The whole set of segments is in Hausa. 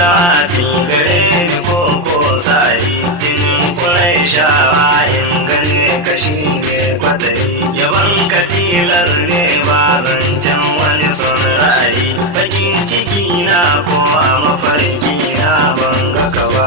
littafi gare ni ko sa'i in kurai shawa in gane ka shi ne kwatayi yaban ka tilar ne ba zancen wani son ra'ayi bakin ciki na ko a mafarki na ban ga ka ba.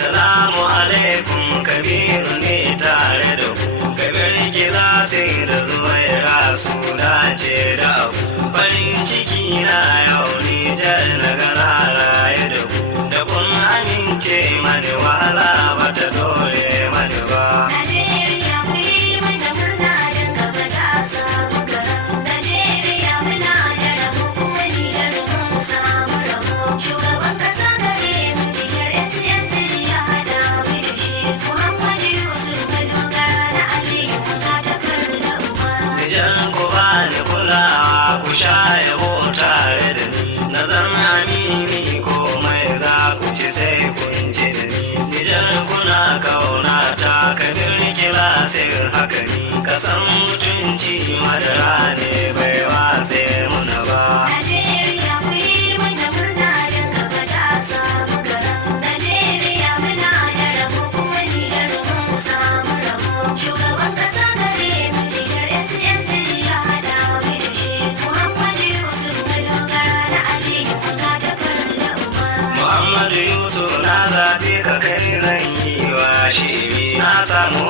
Salamu alaikum Kabiru ne tare da ku gabar gila sai da zuwaira su dace da abu farin ciki na yau Nijar na gana raye da ku da kun amince mani wahala bata dole mani ba. Najeriya ku yi mana murna don gaba ta samu garan. Najeriya muna da rabo kuma Nijar mun samu rabo. Shugaban kasa gare mu Nijar SSC ya hada mu da shi. Muhammadu Yusuf madogara na Aliyu ga takarda uba. Nijar ku bani kulawa ku sha yabo tare da ni na zama amini komai za ku ci sai kun ji da ni. Nijar kuna kauna ta kabir kila sai haka ni kasan mutunci madara ne bai watse muna ba. Najeriya ku yi mana murna don gaba ta samu garan. Najeriya muna da rabo kuma Nijar mun samu rabo. Shugaban kasa gare mu Nijar SSC ya hada mu da shi. Muhammadu Yusuf madogara na Aliyu ga takarda uba. Muhammadu Yusuf na zaɓe ka kai zan yi wa shiri na samu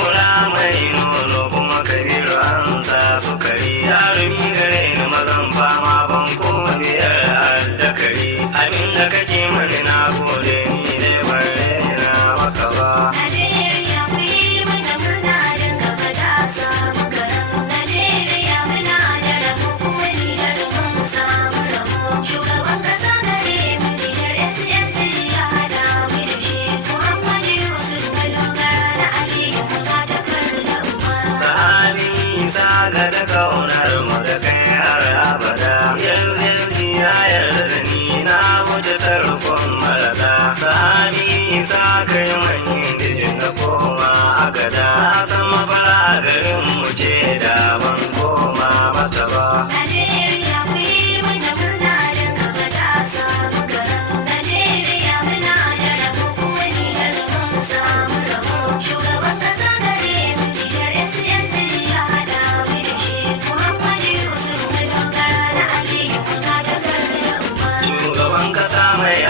mai nono kuma kabiru an sa sukari yarumi gare ni mazan fama ban kuma biyar addakari abinda kake mani na gode ni ne ban raina maka ba. Najeriya ku yi mana murna don gaba ta samu garan. Najeriya muna da rabo kuma Nijar mun samu rabo. Shugaban kasa gare mu Nijar SSC ya hada mu da shi. Muhammadu Yusuf madogara na Aliyu ga takarda uba. Sahabi isa ga da kaunar mu da kai har abada yanzu ya yarda da ni na wuce tarkon marada. Sahabi isa kai manyan dijin na koma a gada san mafara garin mu ce da ban koma mata ba. Najeriya ku yi mana murna don gaba ta samu garan. Najeriya muna da rabo kuma Nijar mun samu rabo. Shugaban kasa gare mu Nijar SSC ya hada mu da shi. Muhammadu Yusuf madogara na Aliyu ga takarda uba. Shugaban kasa mai